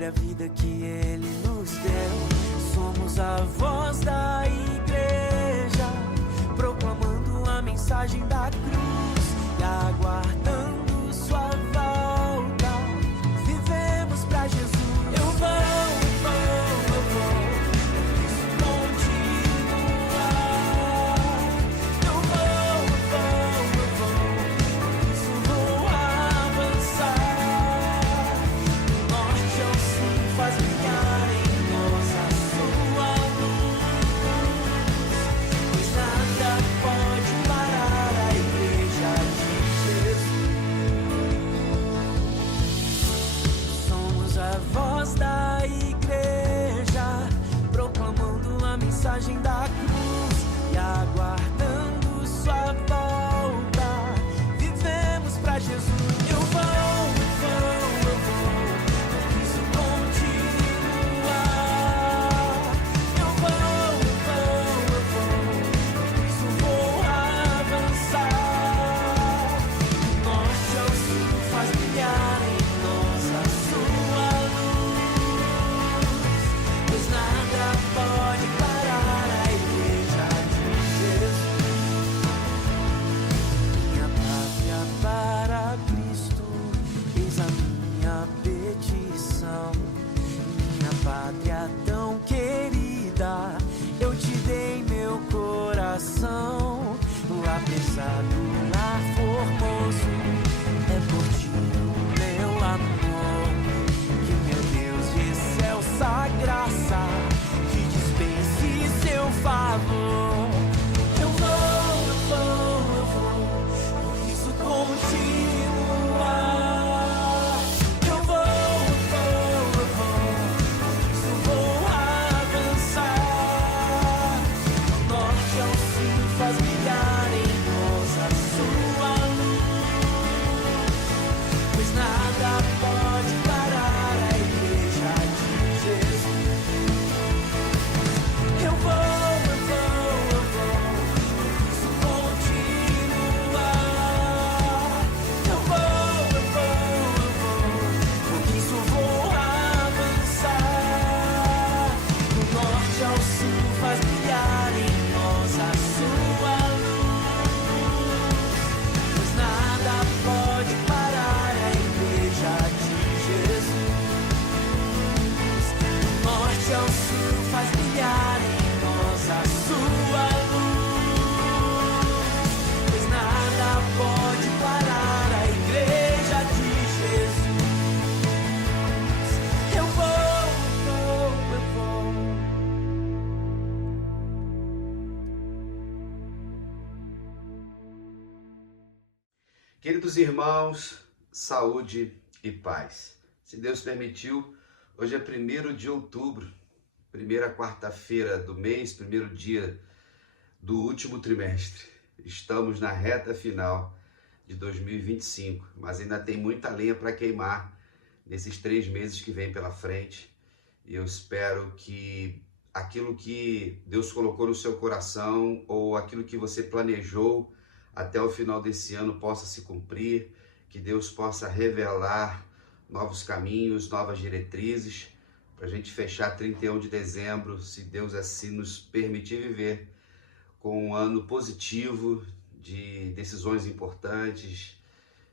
sobre a vida que Ele nos deu. Somos a voz da igreja, proclamando a mensagem da cruz e aguardando sua volta. Vivemos pra Jesus. Eu vou mensagem da cruz e aguardando sua volta. Vivemos pra Jesus. Eu vou, preciso continuar. Eu vou, preciso vou avançar. Do norte ao sul faz brilhar em nós a sua luz, pois nada pode parar a igreja de Jesus. Minha pátria para Cristo, eis a minha petição. Minha pátria tão querida, eu te dei meu coração. Apesar do lar formoso, é por ti o meu amor. Que meu Deus de excelsa graça te dispense seu favor. Eu vou, preciso continuar. Eu vou, preciso vou avançar. Do norte ao sul faz brilhar em nós a sua luz, pois nada pode parar a igreja de Jesus. Eu vou, preciso continuar. Eu vou, por isso vou avançar. Do norte ao sul faz brilhar em nós a sua luz, pois nada pode parar a igreja de Jesus. Do norte ao sul faz brilhar em nós a sua luz, pois nada pode parar a igreja de Jesus. Eu vou, eu vou. Queridos irmãos, saúde e paz. Se Deus permitiu, hoje é 1º de outubro, primeira quarta-feira do mês, primeiro dia do último trimestre. Estamos na reta final de 2025, mas ainda tem muita lenha para queimar nesses 3 meses que vem pela frente. E eu espero que aquilo que Deus colocou no seu coração ou aquilo que você planejou até o final desse ano possa se cumprir, que Deus possa revelar novos caminhos, novas diretrizes, para a gente fechar 31 de dezembro, se Deus assim nos permitir viver, com um ano positivo, de decisões importantes,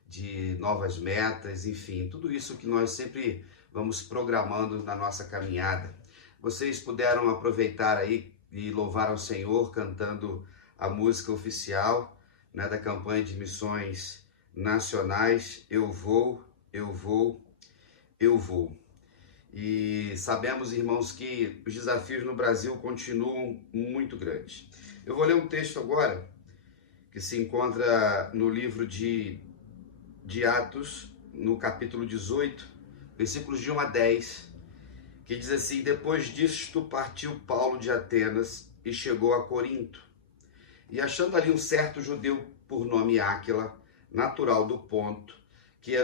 de novas metas, enfim, tudo isso que nós sempre vamos programando na nossa caminhada. Vocês puderam aproveitar aí e louvar ao Senhor cantando a música oficial, né, da campanha de missões nacionais, Eu Vou, Eu Vou, Eu Vou. E sabemos, irmãos, que os desafios no Brasil continuam muito grandes. Eu vou ler um texto agora que se encontra no livro de Atos, no capítulo 18, versículos de 1 a 10, que diz assim: Depois disto partiu Paulo de Atenas e chegou a Corinto. E achando ali um certo judeu por nome Áquila, natural do Ponto, que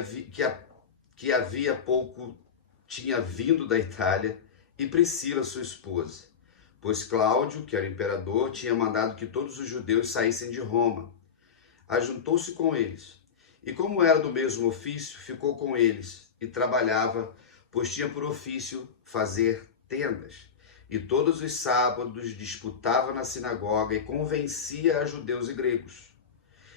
havia pouco tinha vindo da Itália, e Priscila, sua esposa, pois Cláudio, que era imperador, tinha mandado que todos os judeus saíssem de Roma. Ajuntou-se com eles, e como era do mesmo ofício, ficou com eles e trabalhava pois tinha por ofício fazer tendas. E todos os sábados disputava na sinagoga e convencia a judeus e gregos.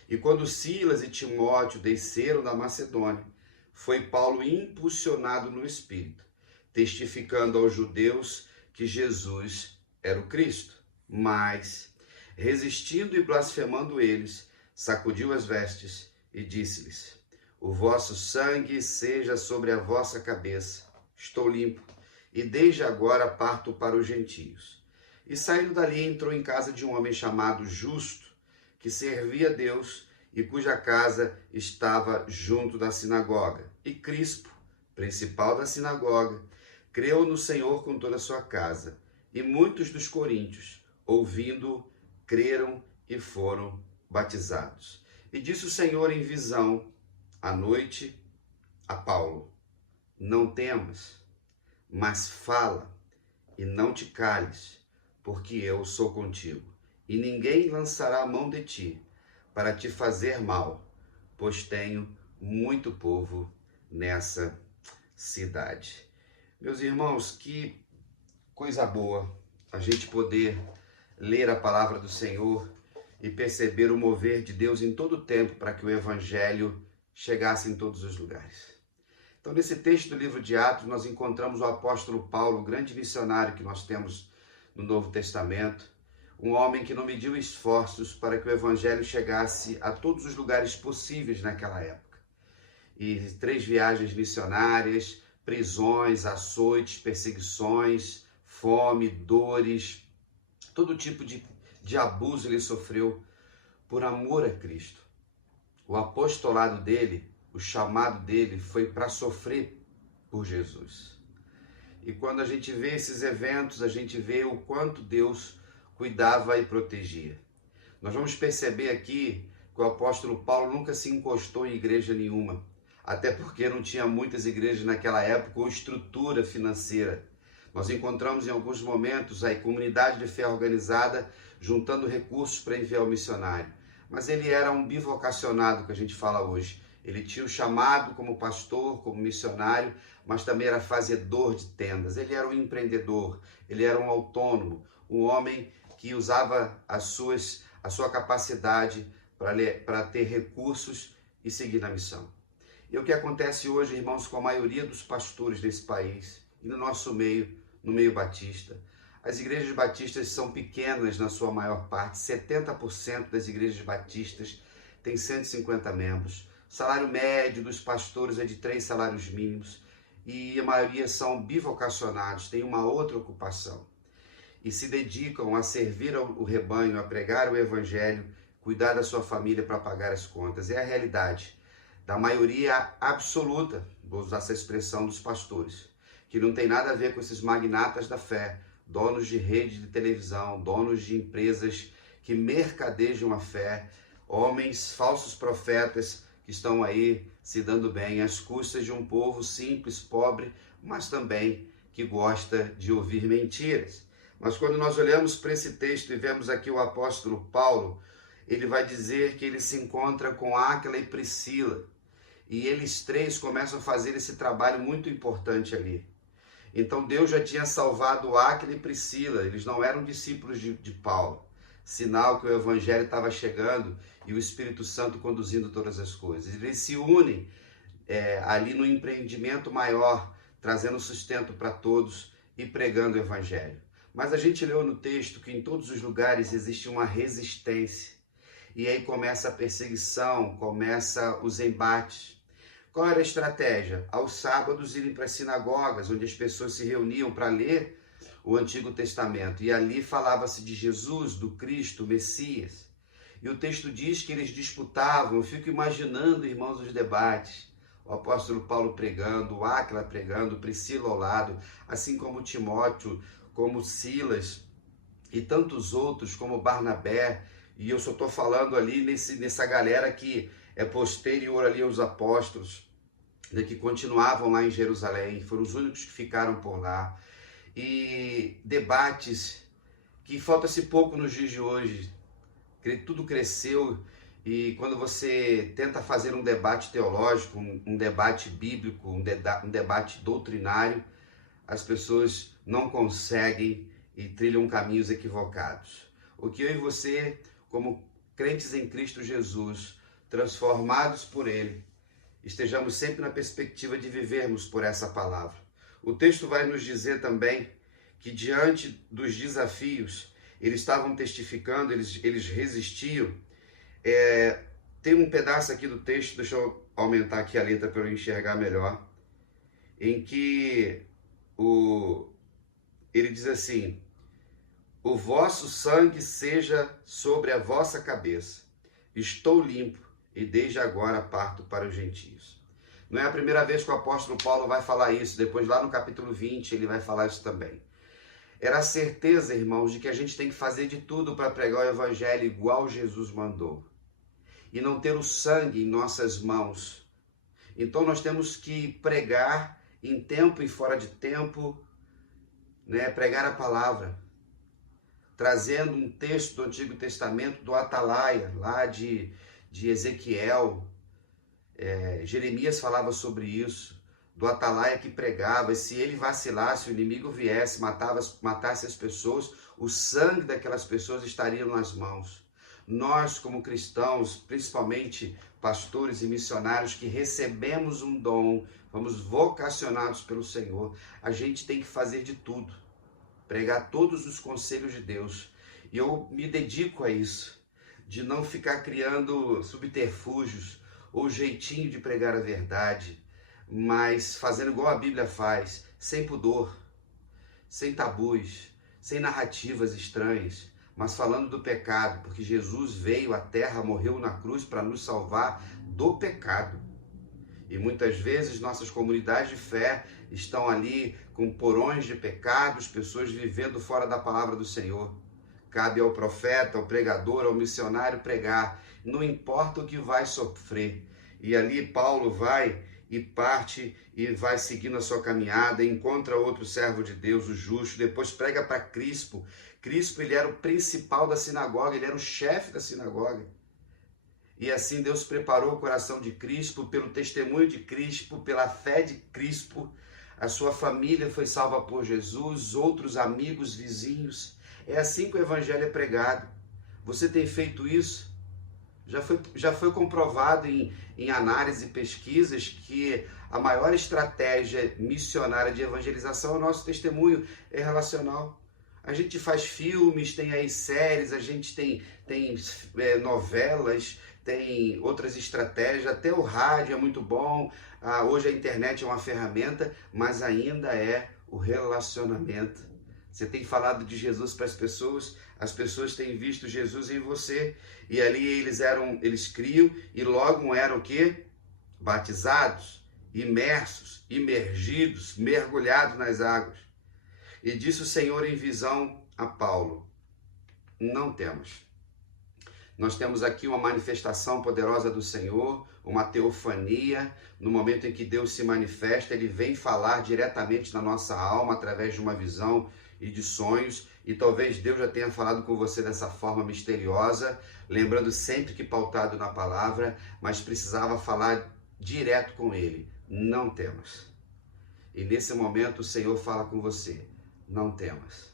E quando Silas e Timóteo desceram da Macedônia, foi Paulo impulsionado no Espírito, testificando aos judeus que Jesus era o Cristo. Mas, resistindo e blasfemando eles, sacudiu as vestes e disse-lhes: o vosso sangue seja sobre a vossa cabeça. Estou limpo, e desde agora parto para os gentios. E saindo dali entrou em casa de um homem chamado Justo, que servia a Deus e cuja casa estava junto da sinagoga. E Crispo, principal da sinagoga, creu no Senhor com toda a sua casa. E muitos dos coríntios, ouvindo, creram e foram batizados. E disse o Senhor em visão à noite a Paulo: não temas, mas fala e não te cales, porque eu sou contigo. E ninguém lançará a mão de ti para te fazer mal, pois tenho muito povo nessa cidade. Meus irmãos, que coisa boa a gente poder ler a palavra do Senhor e perceber o mover de Deus em todo o tempo para que o Evangelho chegasse em todos os lugares. Então, nesse texto do livro de Atos, nós encontramos o apóstolo Paulo, o grande missionário que nós temos no Novo Testamento, um homem que não mediu esforços para que o Evangelho chegasse a todos os lugares possíveis naquela época. E 3 viagens missionárias, prisões, açoites, perseguições, fome, dores, todo tipo de abuso ele sofreu por amor a Cristo. O apostolado dele, o chamado dele foi para sofrer por Jesus. E quando a gente vê esses eventos, a gente vê o quanto Deus cuidava e protegia. Nós vamos perceber aqui que o apóstolo Paulo nunca se encostou em igreja nenhuma, até porque não tinha muitas igrejas naquela época ou estrutura financeira. Nós encontramos em alguns momentos a comunidade de fé organizada juntando recursos para enviar o missionário. Mas ele era um bivocacionado, que a gente fala hoje. Ele tinha o chamado como pastor, como missionário, mas também era fazedor de tendas. Ele era um empreendedor, ele era um autônomo, um homem que usava a sua capacidade para ter recursos e seguir na missão. E o que acontece hoje, irmãos, com a maioria dos pastores desse país e no nosso meio, no meio batista, as igrejas batistas são pequenas na sua maior parte, 70% das igrejas batistas têm 150 membros. O salário médio dos pastores é de 3 salários mínimos e a maioria são bivocacionados, têm uma outra ocupação e se dedicam a servir o rebanho, a pregar o evangelho, cuidar da sua família para pagar as contas. É a realidade da maioria absoluta, vou usar essa expressão, dos pastores, que não tem nada a ver com esses magnatas da fé, donos de rede de televisão, donos de empresas que mercadejam a fé, homens, falsos profetas que estão aí se dando bem às custas de um povo simples, pobre, mas também que gosta de ouvir mentiras. Mas quando nós olhamos para esse texto e vemos aqui o apóstolo Paulo, ele vai dizer que ele se encontra com Áquila e Priscila, e eles 3 começam a fazer esse trabalho muito importante ali. Então Deus já tinha salvado Áquila e Priscila, eles não eram discípulos de Paulo, sinal que o evangelho estava chegando e o Espírito Santo conduzindo todas as coisas. Eles se unem ali no empreendimento maior, trazendo sustento para todos e pregando o evangelho. Mas a gente leu no texto que em todos os lugares existe uma resistência, e aí começa a perseguição, começa os embates. Qual era a estratégia? Aos sábados irem para as sinagogas, onde as pessoas se reuniam para ler o Antigo Testamento. E ali falava-se de Jesus, do Cristo, o Messias. E o texto diz que eles disputavam. Eu fico imaginando, irmãos, os debates. O apóstolo Paulo pregando, o Áquila pregando, Priscila ao lado, assim como Timóteo, como Silas e tantos outros, como Barnabé. E eu só estou falando ali nessa galera que é posterior ali aos apóstolos, né, que continuavam lá em Jerusalém, foram os únicos que ficaram por lá. E debates que falta-se pouco nos dias de hoje, tudo cresceu E quando você tenta fazer um debate teológico, um debate bíblico, um debate doutrinário, as pessoas não conseguem e trilham caminhos equivocados. O que eu e você, como crentes em Cristo Jesus, transformados por Ele, estejamos sempre na perspectiva de vivermos por essa palavra. O texto vai nos dizer também que diante dos desafios, eles estavam testificando, eles resistiam. Tem um pedaço aqui do texto, deixa eu aumentar aqui a letra para eu enxergar melhor, em que ele diz assim: o vosso sangue seja sobre a vossa cabeça, estou limpo e desde agora parto para os gentios. Não é a primeira vez que o apóstolo Paulo vai falar isso, depois lá no capítulo 20 ele vai falar isso também. Era a certeza, irmãos, de que a gente tem que fazer de tudo para pregar o evangelho igual Jesus mandou. E não ter o sangue em nossas mãos. Então nós temos que pregar em tempo e fora de tempo, pregar a palavra. Trazendo um texto do Antigo Testamento, do Atalaia, lá de Ezequiel. Jeremias falava sobre isso, do Atalaia que pregava, e se ele vacilasse, o inimigo viesse, matasse as pessoas, o sangue daquelas pessoas estaria nas mãos. Nós, como cristãos, principalmente pastores e missionários que recebemos um dom, fomos vocacionados pelo Senhor, a gente tem que fazer de tudo, pregar todos os conselhos de Deus. E eu me dedico a isso, de não ficar criando subterfúgios ou jeitinho de pregar a verdade, mas fazendo igual a Bíblia faz, sem pudor, sem tabus, sem narrativas estranhas, mas falando do pecado, porque Jesus veio à terra, morreu na cruz para nos salvar do pecado. E muitas vezes nossas comunidades de fé estão ali com porões de pecados, pessoas vivendo fora da palavra do Senhor. Cabe ao profeta, ao pregador, ao missionário pregar, não importa o que vai sofrer. E ali Paulo vai e parte e vai seguindo a sua caminhada, encontra outro servo de Deus, o justo, depois prega para Crispo. Crispo, ele era o principal da sinagoga, ele era o chefe da sinagoga. E assim Deus preparou o coração de Crispo, pelo testemunho de Crispo, pela fé de Crispo. A sua família foi salva por Jesus, outros amigos, vizinhos. É assim que o evangelho é pregado. Você tem feito isso? Já foi comprovado em análise e pesquisas que a maior estratégia missionária de evangelização é o nosso testemunho relacional. A gente faz filmes, tem aí séries, a gente tem novelas, tem outras estratégias, até o rádio é muito bom, hoje a internet é uma ferramenta, mas ainda é o relacionamento. Você tem falado de Jesus para as pessoas têm visto Jesus em você, e ali eles criam e logo eram o quê? Batizados, imersos, imergidos, mergulhados nas águas. E disse o Senhor em visão a Paulo: não temos. Nós temos aqui uma manifestação poderosa do Senhor, uma teofania. No momento em que Deus se manifesta, Ele vem falar diretamente na nossa alma através de uma visão e de sonhos. E talvez Deus já tenha falado com você dessa forma misteriosa, lembrando sempre que pautado na palavra, mas precisava falar direto com Ele. Não temas. E nesse momento o Senhor fala com você: não temas.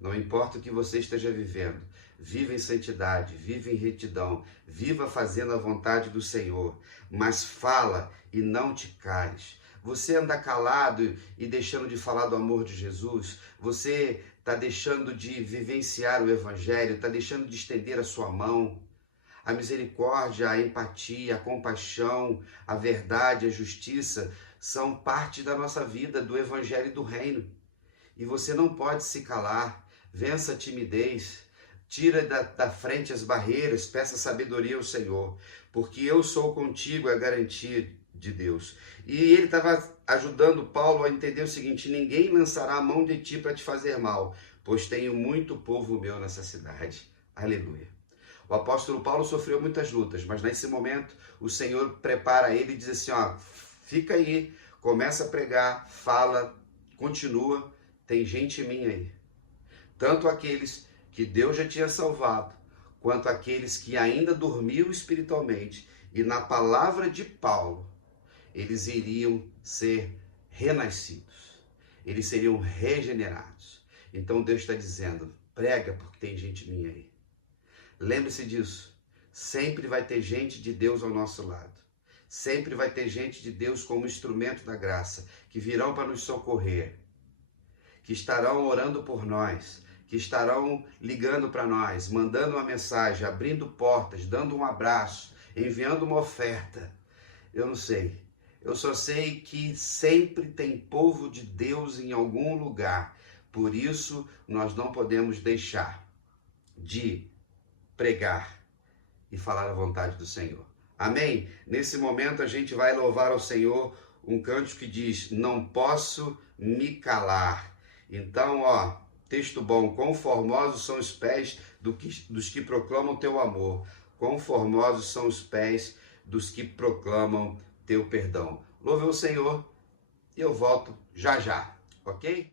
Não importa o que você esteja vivendo, viva em santidade, viva em retidão, viva fazendo a vontade do Senhor, mas fala e não te cales. Você anda calado e deixando de falar do amor de Jesus, você está deixando de vivenciar o Evangelho, está deixando de estender a sua mão. A misericórdia, a empatia, a compaixão, a verdade, a justiça são parte da nossa vida, do Evangelho e do Reino. E você não pode se calar, vença a timidez, tira da frente as barreiras, peça sabedoria ao Senhor, porque eu sou contigo, é a garantia de Deus. E ele estava ajudando Paulo a entender o seguinte: ninguém lançará a mão de ti para te fazer mal, pois tenho muito povo meu nessa cidade. Aleluia. O apóstolo Paulo sofreu muitas lutas, mas nesse momento o Senhor prepara ele e diz assim: fica aí, começa a pregar, fala, continua, tem gente em mim aí. Tanto aqueles que Deus já tinha salvado, quanto aqueles que ainda dormiam espiritualmente, e na palavra de Paulo, eles iriam ser renascidos, eles seriam regenerados. Então Deus está dizendo, prega porque tem gente minha aí. Lembre-se disso, sempre vai ter gente de Deus ao nosso lado. Sempre vai ter gente de Deus como instrumento da graça, que virão para nos socorrer, que estarão orando por nós, que estarão ligando para nós, mandando uma mensagem, abrindo portas, dando um abraço, enviando uma oferta. Eu não sei. Eu só sei que sempre tem povo de Deus em algum lugar. Por isso, nós não podemos deixar de pregar e falar a vontade do Senhor. Amém? Nesse momento a gente vai louvar ao Senhor um cântico que diz, não posso me calar. Então, texto bom, quão formosos são os pés dos que proclamam teu amor. Quão formosos são os pés dos que proclamam teu perdão. Louve o Senhor e eu volto já já, ok?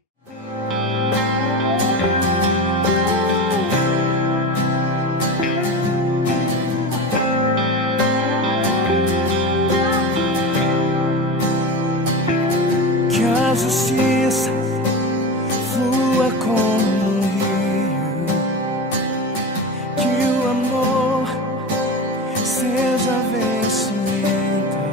Que a justiça flua como um rio, que o amor seja a vestimenta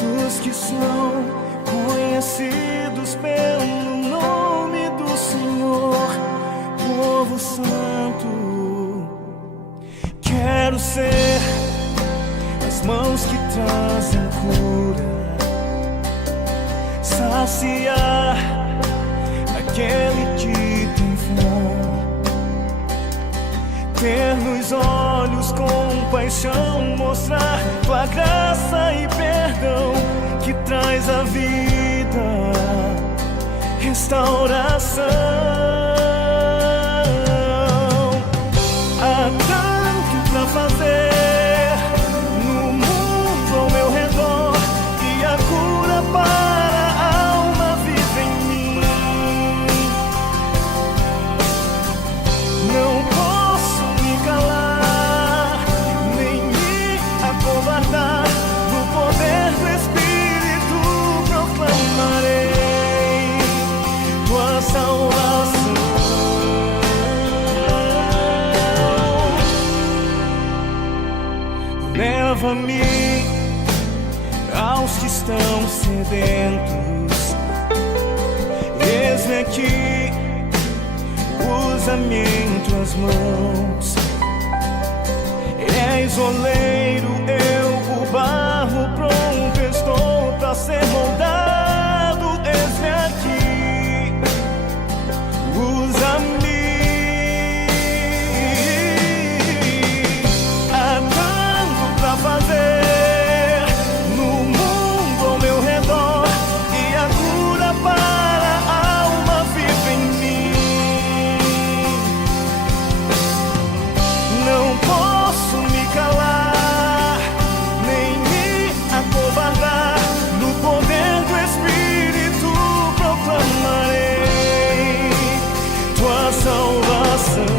dos que são conhecidos pelo nome do Senhor, povo santo. Quero ser as mãos que trazem cura, saciar aquele que tem fome, ter nos olhos compaixão, mostrar tua graça e perdão que traz a vida, restauração. Há tanto pra fazer no mundo ao meu redor, e a cura para a alma vive em mim. Não posso me calar, nem me acovardar. No poder do Espírito proclamarei tua salvação. Leva-me aos que estão sedentos, eis-me aqui, usa-me em tuas mãos. És oleiro, eu o barro, pronto estou pra ser moldado. Eis-me aqui, usa-me. Há tanto pra fazer no mundo ao meu redor, e a cura para a alma vive em mim. Não posso me calar, nem me acovardar. No poder do Espírito proclamarei tua salvação.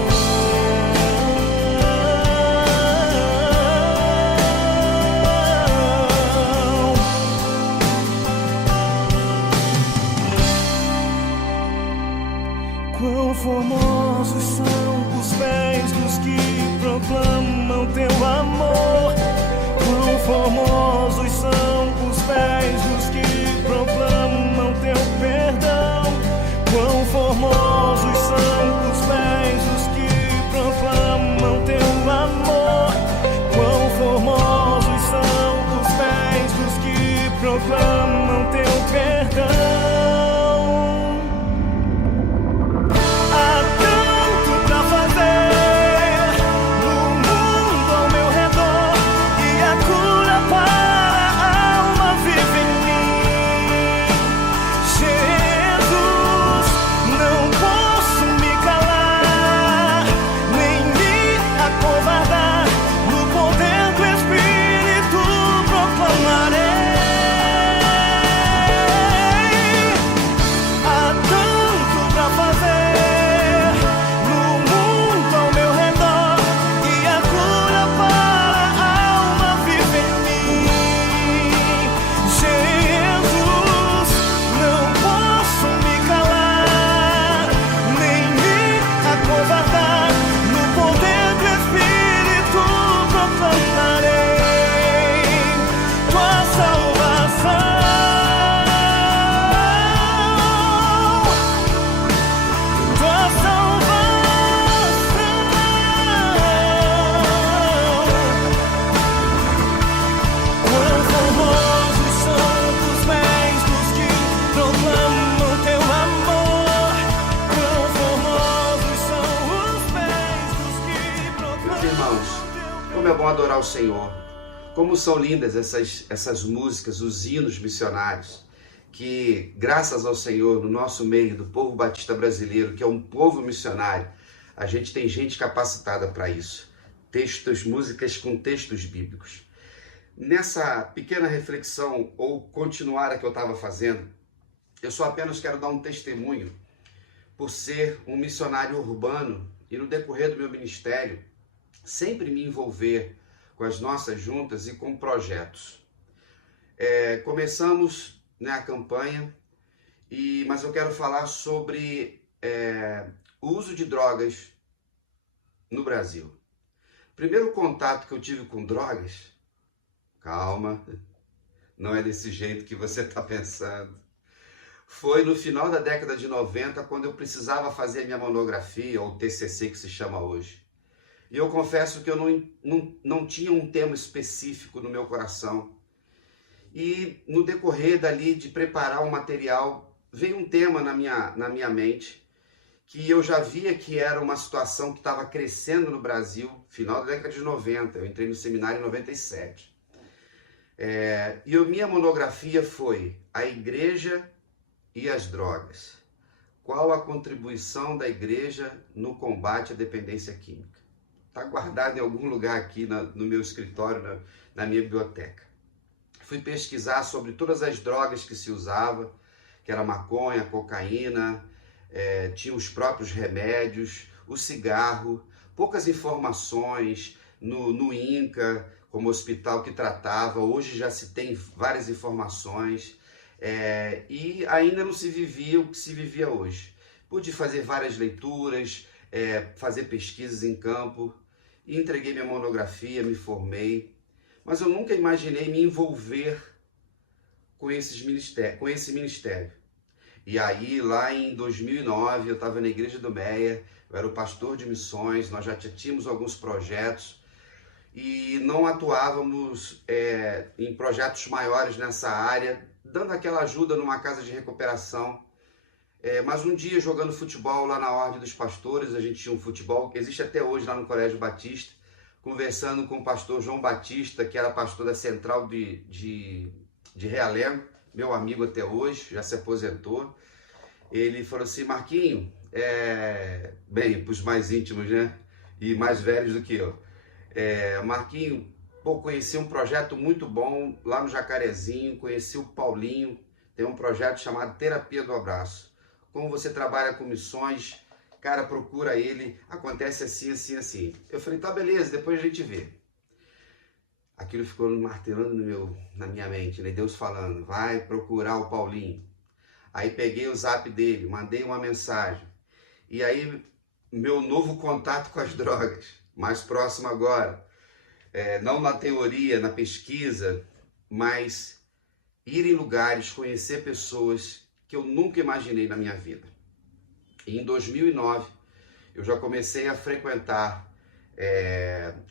Quão formosos são os pés dos que proclamam teu amor. Quão formosos são os pés dos que proclamam teu perdão. Quão formosos são os pés dos que proclamam teu amor. Quão formosos são os pés dos que proclamam teu perdão. No poder do Espírito proclamarei ao Senhor. Como são lindas essas músicas, os hinos missionários, que graças ao Senhor, no nosso meio, do povo batista brasileiro, que é um povo missionário, a gente tem gente capacitada para isso. Textos, músicas com textos bíblicos. Nessa pequena reflexão, ou continuar a que eu estava fazendo, eu só apenas quero dar um testemunho por ser um missionário urbano e no decorrer do meu ministério, sempre me envolver com as nossas juntas e com projetos. Começamos, a campanha, mas eu quero falar sobre o uso de drogas no Brasil. Primeiro contato que eu tive com drogas, calma, não é desse jeito que você está pensando. Foi no final da década de 90, quando eu precisava fazer a minha monografia, ou TCC que se chama hoje. E eu confesso que eu não tinha um tema específico no meu coração. E no decorrer dali de preparar o material, veio um tema na minha mente, que eu já via que era uma situação que estava crescendo no Brasil, final da década de 90. Eu entrei no seminário em 97. E a minha monografia foi A Igreja e as Drogas. Qual a contribuição da igreja no combate à dependência química? Está guardado em algum lugar aqui no meu escritório, na minha biblioteca. Fui pesquisar sobre todas as drogas que se usava, que era maconha, cocaína, tinha os próprios remédios, o cigarro, poucas informações no INCA, como hospital que tratava. Hoje já se tem várias informações. E ainda não se vivia o que se vivia hoje. Pude fazer várias leituras, fazer pesquisas em campo, e entreguei minha monografia, me formei, mas eu nunca imaginei me envolver com esse ministério. E aí, lá em 2009, eu estava na Igreja do Meia, eu era o pastor de missões, nós já tínhamos alguns projetos, e não atuávamos em projetos maiores nessa área, dando aquela ajuda numa casa de recuperação. Mas um dia, jogando futebol lá na Ordem dos Pastores, a gente tinha um futebol que existe até hoje lá no Colégio Batista, conversando com o pastor João Batista, que era pastor da Central de Realengo, meu amigo até hoje, já se aposentou. Ele falou assim: Marquinho, bem, para os mais íntimos, né, e mais velhos do que eu, Marquinho, conheci um projeto muito bom lá no Jacarezinho, conheci o Paulinho, tem um projeto chamado Terapia do Abraço. Como você trabalha com missões, cara, procura ele, acontece assim, assim, assim. Eu falei, tá, beleza, depois a gente vê. Aquilo ficou martelando na minha mente, né? Deus falando, vai procurar o Paulinho. Aí peguei o zap dele, mandei uma mensagem. E aí, meu novo contato com as drogas, mais próximo agora. Não na teoria, na pesquisa, mas ir em lugares, conhecer pessoas que eu nunca imaginei na minha vida. E em 2009, eu já comecei a frequentar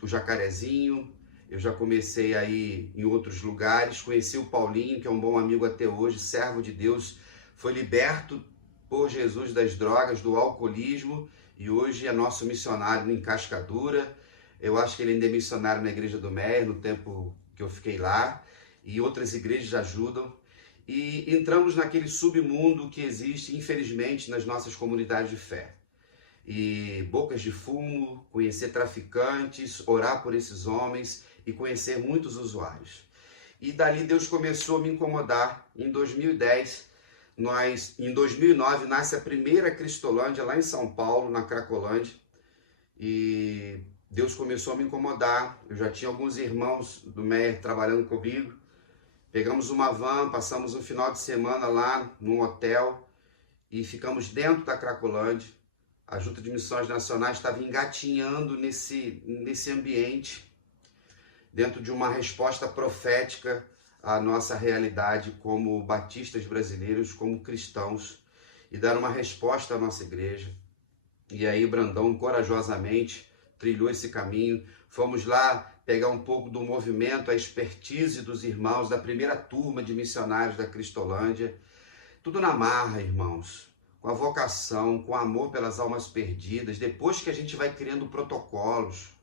o Jacarezinho, eu já comecei a ir em outros lugares, conheci o Paulinho, que é um bom amigo até hoje, servo de Deus, foi liberto por Jesus das drogas, do alcoolismo, e hoje é nosso missionário em Cascadura. Eu acho que ele ainda é missionário na Igreja do Meia, no tempo que eu fiquei lá, e outras igrejas ajudam. E entramos naquele submundo que existe, infelizmente, nas nossas comunidades de fé. E bocas de fumo, conhecer traficantes, orar por esses homens e conhecer muitos usuários. E dali Deus começou a me incomodar. Em 2010, em 2009, nasce a primeira Cristolândia lá em São Paulo, na Cracolândia. E Deus começou a me incomodar. Eu já tinha alguns irmãos do Meia trabalhando comigo. Pegamos uma van, passamos um final de semana lá num hotel e ficamos dentro da Cracolândia. A Junta de Missões Nacionais estava engatinhando nesse ambiente, dentro de uma resposta profética à nossa realidade como batistas brasileiros, como cristãos, e dar uma resposta à nossa igreja. E aí Brandão corajosamente trilhou esse caminho. Fomos lá pegar um pouco do movimento, a expertise dos irmãos da primeira turma de missionários da Cristolândia. Tudo na marra, irmãos, com a vocação, com amor pelas almas perdidas, depois que a gente vai criando protocolos.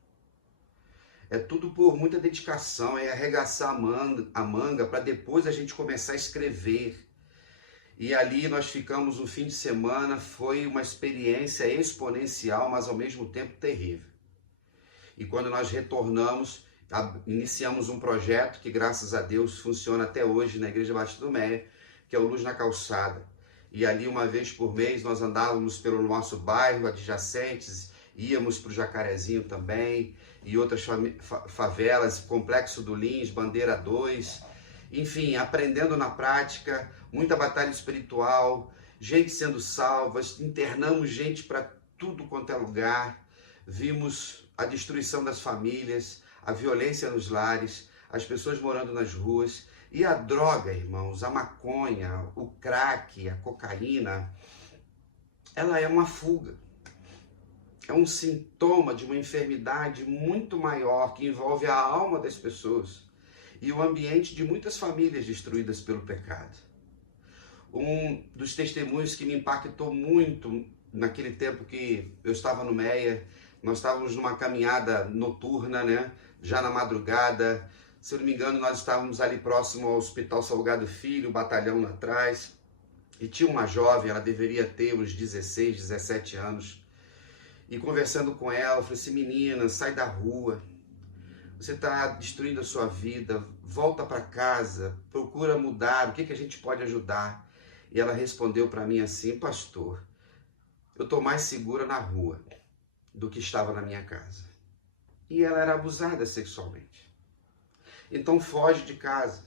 É tudo por muita dedicação, é arregaçar a manga para depois a gente começar a escrever. E ali nós ficamos um fim de semana, foi uma experiência exponencial, mas ao mesmo tempo terrível. E quando nós retornamos, iniciamos um projeto que, graças a Deus, funciona até hoje na Igreja Batista do Meia, que é o Luz na Calçada. E ali, uma vez por mês, nós andávamos pelo nosso bairro, adjacentes, íamos para o Jacarezinho também, e outras favelas, Complexo do Lins, Bandeira 2, enfim, aprendendo na prática, muita batalha espiritual, gente sendo salva, internamos gente para tudo quanto é lugar, vimos a destruição das famílias, a violência nos lares, as pessoas morando nas ruas, e a droga, irmãos, a maconha, o crack, a cocaína, ela é uma fuga. É um sintoma de uma enfermidade muito maior que envolve a alma das pessoas e o ambiente de muitas famílias destruídas pelo pecado. Um dos testemunhos que me impactou muito naquele tempo que eu estava no Meia, nós estávamos numa caminhada noturna, né? Já na madrugada, se eu não me engano, nós estávamos ali próximo ao Hospital Salgado Filho, o batalhão lá atrás, e tinha uma jovem, ela deveria ter uns 16, 17 anos, e conversando com ela, eu falei assim: menina, sai da rua, você está destruindo a sua vida, volta para casa, procura mudar, o que a gente pode ajudar? E ela respondeu para mim assim: pastor, eu estou mais segura na rua do que estava na minha casa. E ela era abusada sexualmente. Então foge de casa,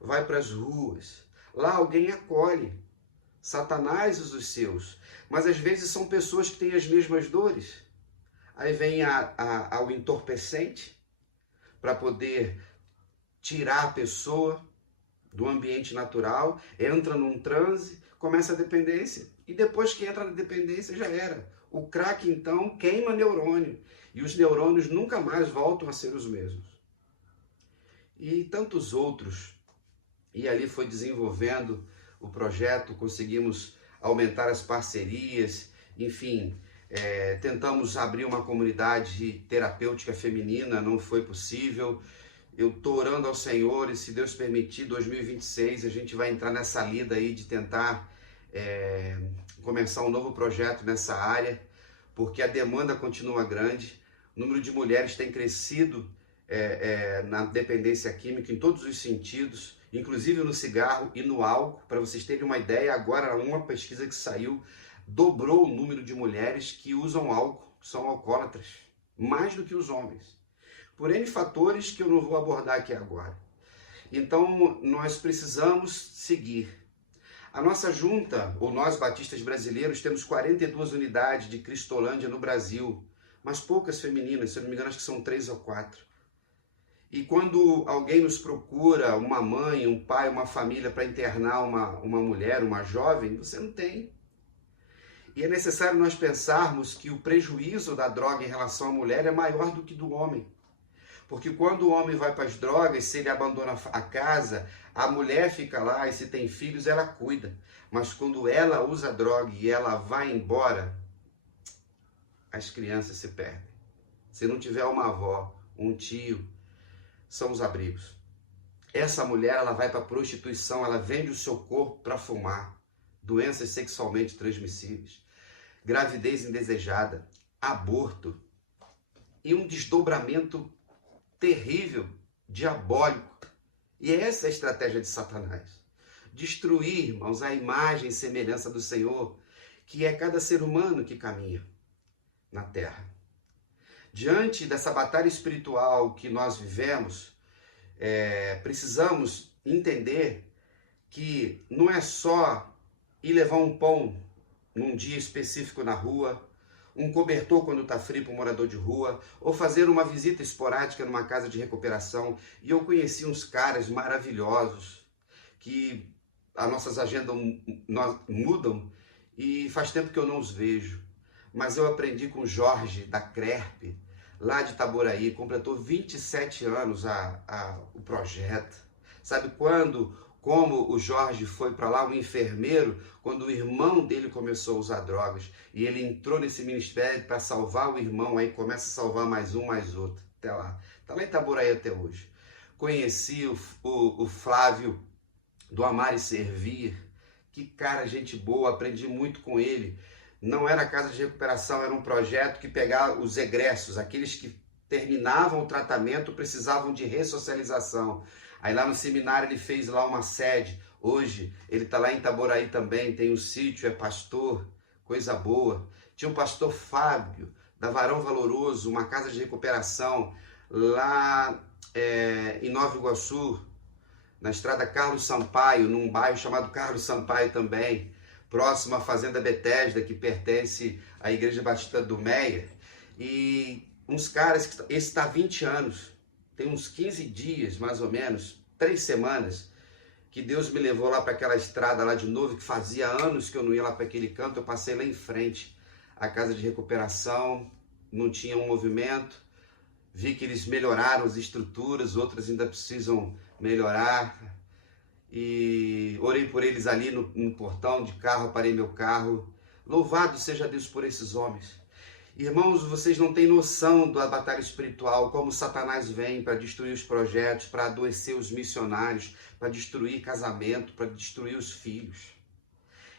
vai para as ruas, lá alguém acolhe. Satanás e os seus, mas às vezes são pessoas que têm as mesmas dores. Aí vem ao entorpecente para poder tirar a pessoa do ambiente natural, entra num transe, começa a dependência. E depois que entra na dependência já era. O crack então queima neurônio e os neurônios nunca mais voltam a ser os mesmos. E tantos outros. E ali foi desenvolvendo o projeto, conseguimos aumentar as parcerias, enfim, tentamos abrir uma comunidade terapêutica feminina, não foi possível. Eu estou orando ao Senhor e, se Deus permitir, 2026 a gente vai entrar nessa lida aí de tentar começar um novo projeto nessa área, porque a demanda continua grande, o número de mulheres tem crescido na dependência química em todos os sentidos, inclusive no cigarro e no álcool. Para vocês terem uma ideia, agora uma pesquisa que saiu dobrou o número de mulheres que usam álcool, que são alcoólatras, mais do que os homens, por N fatores que eu não vou abordar aqui agora. Então, nós precisamos seguir. A nossa junta, ou nós batistas brasileiros, temos 42 unidades de Cristolândia no Brasil, mas poucas femininas, se eu não me engano, acho que são 3 ou 4. E quando alguém nos procura, uma mãe, um pai, uma família, para internar uma mulher, uma jovem, você não tem. E é necessário nós pensarmos que o prejuízo da droga em relação à mulher é maior do que do homem. Porque quando o homem vai para as drogas, se ele abandona a casa, a mulher fica lá e, se tem filhos, ela cuida. Mas quando ela usa droga e ela vai embora, as crianças se perdem. Se não tiver uma avó, um tio, são os abrigos. Essa mulher, ela vai para a prostituição, ela vende o seu corpo para fumar. Doenças sexualmente transmissíveis, gravidez indesejada, aborto e um desdobramento terrível, diabólico. E essa é a estratégia de Satanás. Destruir, irmãos, a imagem e semelhança do Senhor, que é cada ser humano que caminha na terra. Diante dessa batalha espiritual que nós vivemos, precisamos entender que não é só ir levar um pão num dia específico na rua, um cobertor quando está frio para um morador de rua, ou fazer uma visita esporádica numa casa de recuperação. E eu conheci uns caras maravilhosos que as nossas agendas mudam e faz tempo que eu não os vejo. Mas eu aprendi com o Jorge da CRERP, lá de Itaboraí, completou 27 anos o projeto. Sabe como o Jorge foi para lá, um enfermeiro, quando o irmão dele começou a usar drogas, e ele entrou nesse ministério para salvar o irmão, aí começa a salvar mais um, mais outro, até lá. Está lá em Itaboraí até hoje. Conheci o Flávio do Amar e Servir. Que cara, gente boa, aprendi muito com ele. Não era casa de recuperação, era um projeto que pegava os egressos, aqueles que terminavam o tratamento, precisavam de ressocialização. Aí lá no seminário ele fez lá uma sede. Hoje ele está lá em Itaboraí também, tem um sítio, é pastor, coisa boa. Tinha o pastor Fábio, da Varão Valoroso, uma casa de recuperação lá em Nova Iguaçu, na estrada Carlos Sampaio, num bairro chamado Carlos Sampaio também, próximo à Fazenda Betesda, que pertence à Igreja Batista do Meia. E uns caras, esse está há 20 anos, tem uns 15 dias, mais ou menos, 3 semanas, que Deus me levou lá para aquela estrada lá de novo, que fazia anos que eu não ia lá para aquele canto. Eu passei lá em frente, a casa de recuperação, não tinha um movimento, vi que eles melhoraram as estruturas, outras ainda precisam melhorar, e orei por eles ali no portão de carro, parei meu carro. Louvado seja Deus por esses homens. Irmãos, vocês não têm noção da batalha espiritual, como Satanás vem para destruir os projetos, para adoecer os missionários, para destruir casamento, para destruir os filhos.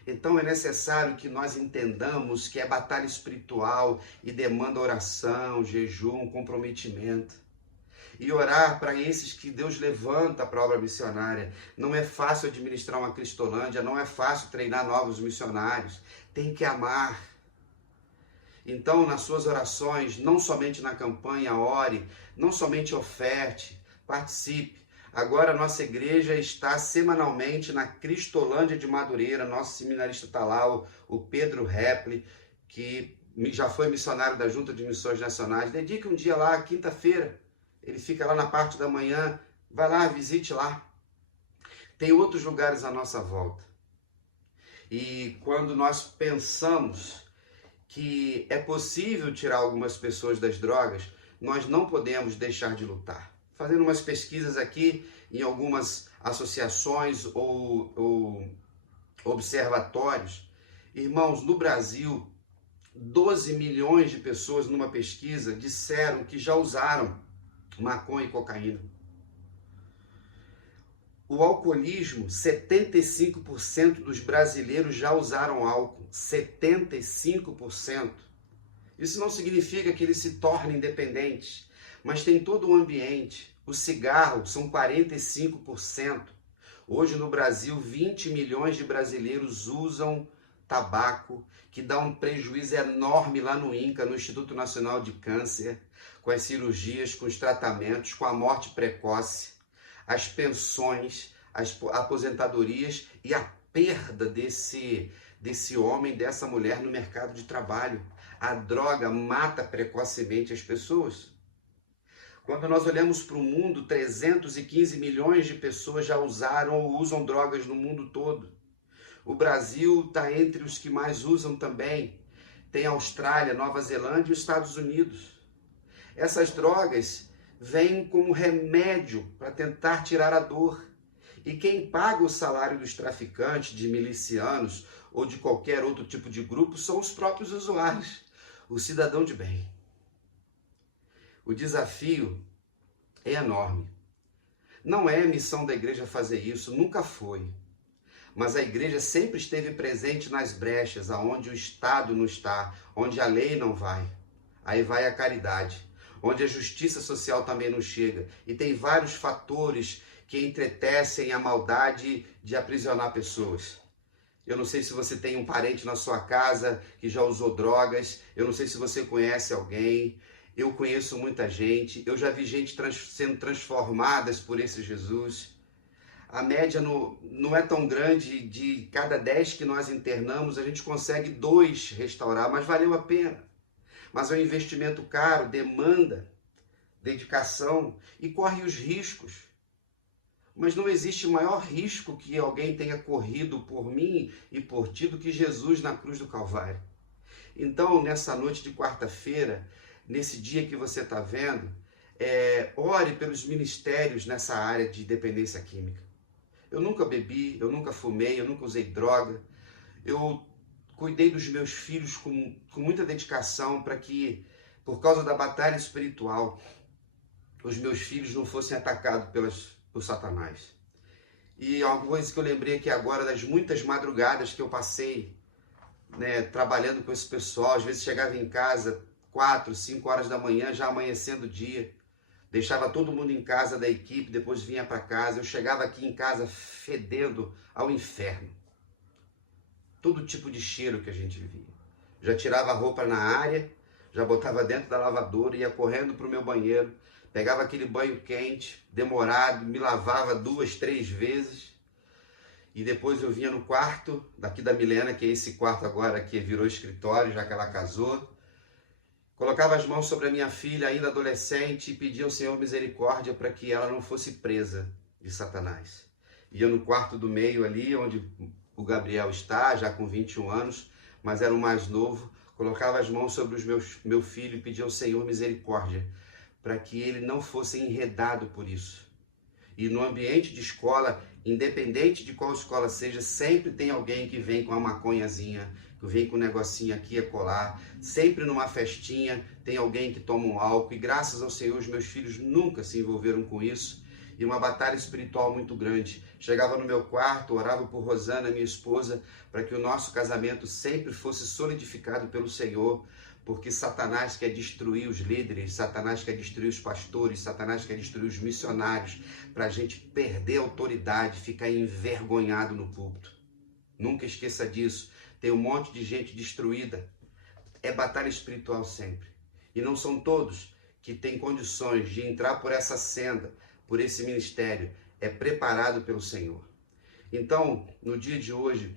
Então é necessário que nós entendamos que é batalha espiritual e demanda oração, jejum, comprometimento. E orar para esses que Deus levanta para a obra missionária. Não é fácil administrar uma Cristolândia, não é fácil treinar novos missionários. Tem que amar. Então, nas suas orações, não somente na campanha, ore, não somente oferte, participe. Agora, nossa igreja está semanalmente na Cristolândia de Madureira. Nosso seminarista está lá, o Pedro Repli, que já foi missionário da Junta de Missões Nacionais. Dedique um dia lá, quinta-feira. Ele fica lá na parte da manhã. Vai lá, visite lá. Tem outros lugares à nossa volta. E quando nós pensamos que é possível tirar algumas pessoas das drogas, nós não podemos deixar de lutar. Fazendo umas pesquisas aqui em algumas associações ou observatórios, irmãos, no Brasil, 12 milhões de pessoas numa pesquisa disseram que já usaram maconha e cocaína. O alcoolismo, 75% dos brasileiros já usaram álcool. 75%. Isso não significa que eles se tornem independentes, mas tem todo o ambiente. O cigarro são 45%. Hoje no Brasil, 20 milhões de brasileiros usam tabaco, que dá um prejuízo enorme lá no INCA, no Instituto Nacional de Câncer, com as cirurgias, com os tratamentos, com a morte precoce, as pensões, as aposentadorias e a perda desse homem, dessa mulher no mercado de trabalho. A droga mata precocemente as pessoas. Quando nós olhamos para o mundo, 315 milhões de pessoas já usaram ou usam drogas no mundo todo. O Brasil está entre os que mais usam também. Tem a Austrália, Nova Zelândia e os Estados Unidos. Essas drogas vêm como remédio para tentar tirar a dor. E quem paga o salário dos traficantes, de milicianos ou de qualquer outro tipo de grupo são os próprios usuários, o cidadão de bem. O desafio é enorme. Não é missão da igreja fazer isso, nunca foi. Mas a igreja sempre esteve presente nas brechas, aonde o Estado não está, onde a lei não vai. Aí vai a caridade, onde a justiça social também não chega. E tem vários fatores que entretecem a maldade de aprisionar pessoas. Eu não sei se você tem um parente na sua casa que já usou drogas, eu não sei se você conhece alguém, eu conheço muita gente, eu já vi gente sendo transformadas por esse Jesus. A média não é tão grande, de cada 10 que nós internamos, a gente consegue 2 restaurar, mas valeu a pena. Mas é um investimento caro, demanda dedicação e corre os riscos. Mas não existe maior risco que alguém tenha corrido por mim e por ti do que Jesus na cruz do Calvário. Então, nessa noite de quarta-feira, nesse dia que você está vendo, ore pelos ministérios nessa área de dependência química. Eu nunca bebi, eu nunca fumei, eu nunca usei droga. Eu cuidei dos meus filhos com muita dedicação para que, por causa da batalha espiritual, os meus filhos não fossem atacados por Satanás. E uma coisa que eu lembrei aqui agora, das muitas madrugadas que eu passei, né, trabalhando com esse pessoal, às vezes chegava em casa 4, 5 horas da manhã, já amanhecendo o dia, deixava todo mundo em casa da equipe, depois vinha para casa, eu chegava aqui em casa fedendo ao inferno. Todo tipo de cheiro que a gente via. Já tirava a roupa na área, já botava dentro da lavadora, ia correndo para o meu banheiro, pegava aquele banho quente, demorado, me lavava 2, 3 vezes, e depois eu vinha no quarto daqui da Milena, que é esse quarto agora que virou escritório, já que ela casou, colocava as mãos sobre a minha filha, ainda adolescente, e pedia ao Senhor misericórdia para que ela não fosse presa de Satanás. Ia no quarto do meio ali, onde o Gabriel está, já com 21 anos, mas era o mais novo, colocava as mãos sobre meu filho e pedia ao Senhor misericórdia, para que ele não fosse enredado por isso. E no ambiente de escola, independente de qual escola seja, sempre tem alguém que vem com a maconhazinha, que vem com um negocinho aqui a colar. Sempre numa festinha tem alguém que toma um álcool. E graças ao Senhor, os meus filhos nunca se envolveram com isso. E uma batalha espiritual muito grande. Chegava no meu quarto, orava por Rosana, minha esposa, para que o nosso casamento sempre fosse solidificado pelo Senhor. Porque Satanás quer destruir os líderes, Satanás quer destruir os pastores, Satanás quer destruir os missionários, para a gente perder a autoridade, ficar envergonhado no púlpito. Nunca esqueça disso. Tem um monte de gente destruída. É batalha espiritual sempre. E não são todos que têm condições de entrar por essa senda, por esse ministério. É preparado pelo Senhor. Então, no dia de hoje,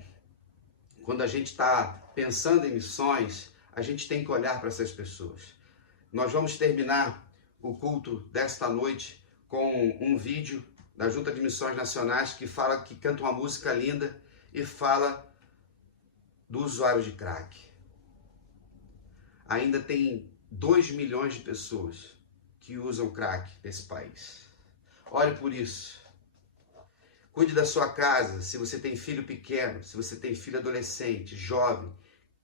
quando a gente está pensando em missões, a gente tem que olhar para essas pessoas. Nós vamos terminar o culto desta noite com um vídeo da Junta de Missões Nacionais que canta uma música linda e fala do usuário de crack. Ainda tem 2 milhões de pessoas que usam crack nesse país. Olhe por isso. Cuide da sua casa, se você tem filho pequeno, se você tem filho adolescente, jovem.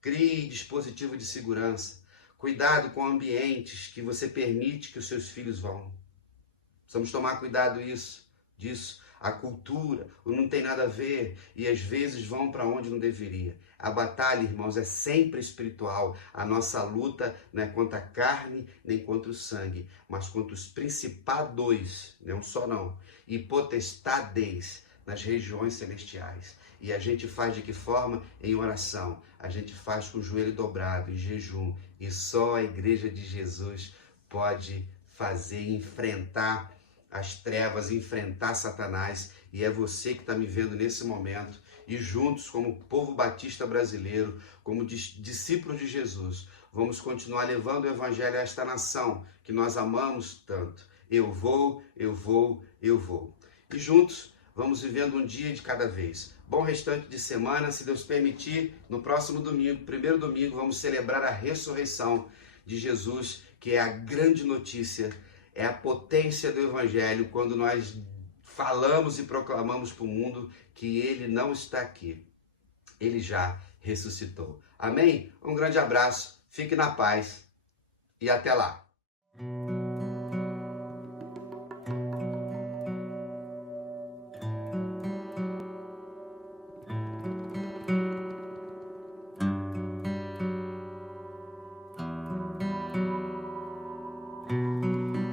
Crie dispositivo de segurança. Cuidado com ambientes que você permite que os seus filhos vão. Precisamos tomar cuidado disso. A cultura, o não tem nada a ver, e às vezes vão para onde não deveria. A batalha, irmãos, é sempre espiritual. A nossa luta não é contra a carne, nem contra o sangue, mas contra os principados, não só não, e potestades nas regiões celestiais. E a gente faz de que forma? Em oração. A gente faz com o joelho dobrado, em jejum. E só a igreja de Jesus pode fazer, enfrentar as trevas, enfrentar Satanás. E é você que está me vendo nesse momento. E juntos, como povo batista brasileiro, como discípulos de Jesus, vamos continuar levando o evangelho a esta nação que nós amamos tanto. Eu vou. E juntos, vamos vivendo um dia de cada vez. Bom restante de semana, se Deus permitir, no próximo domingo, primeiro domingo, vamos celebrar a ressurreição de Jesus, que é a grande notícia, é a potência do Evangelho, quando nós falamos e proclamamos para o mundo que Ele não está aqui, Ele já ressuscitou. Amém? Um grande abraço, fique na paz e até lá.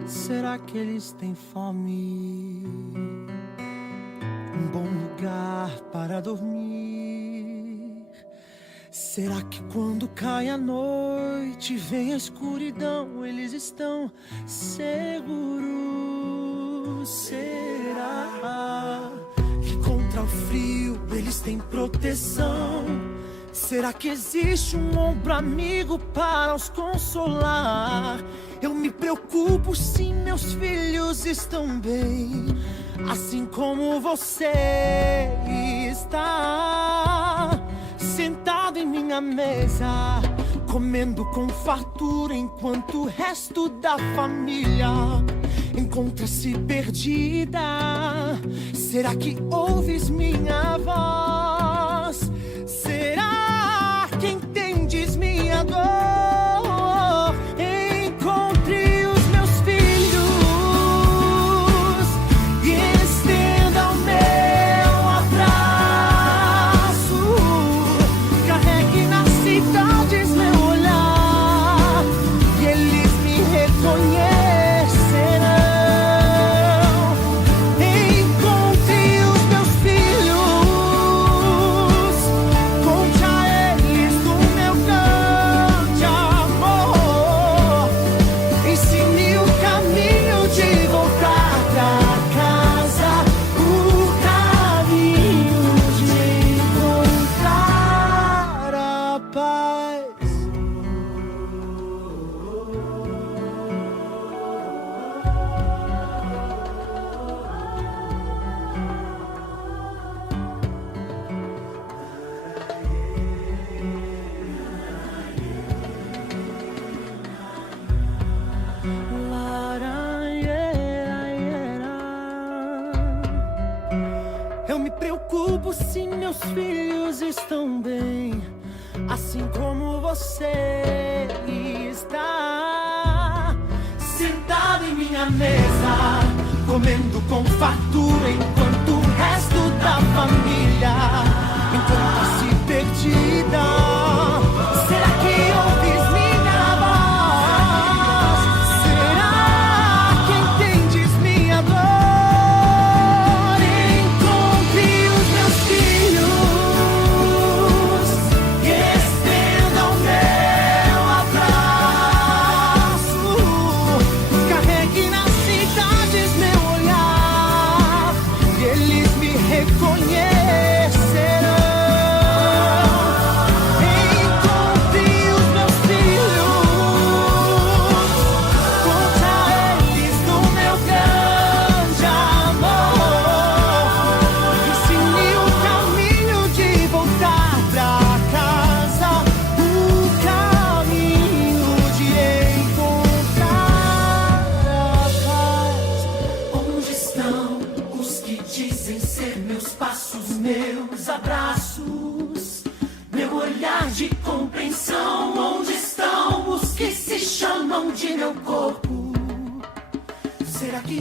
Será que eles têm fome? Um bom lugar para dormir? Será que quando cai a noite, vem a escuridão, eles estão seguros? Será que contra o frio eles têm proteção? Será que existe um ombro amigo para os consolar? Eu me preocupo se meus filhos estão bem, assim como você está, sentado em minha mesa, comendo com fartura, enquanto o resto da família encontra-se perdida. Será que ouves minha voz? Será que entendes minha dor? Encontre os meus filhos preocupo se meus filhos estão bem, assim como você está. Sentado em minha mesa, comendo com fartura, enquanto o resto da família encontra-se perdida. Será que ouves minha voz? Será que entendes minha dor? Encontre os meus filhos e estendam meu abraço. Carregue nas cidades meu olhar e eles me reconhecerão. Encontre os meus filhos, conta eles do meu grande amor. Ensine o caminho de voltar pra casa, o caminho de encontrar a paz. Onde estão os que dizem ser meus passos, meus abraços, meu olhar de compreensão? Onde estão os que se chamam de meu corpo? Será que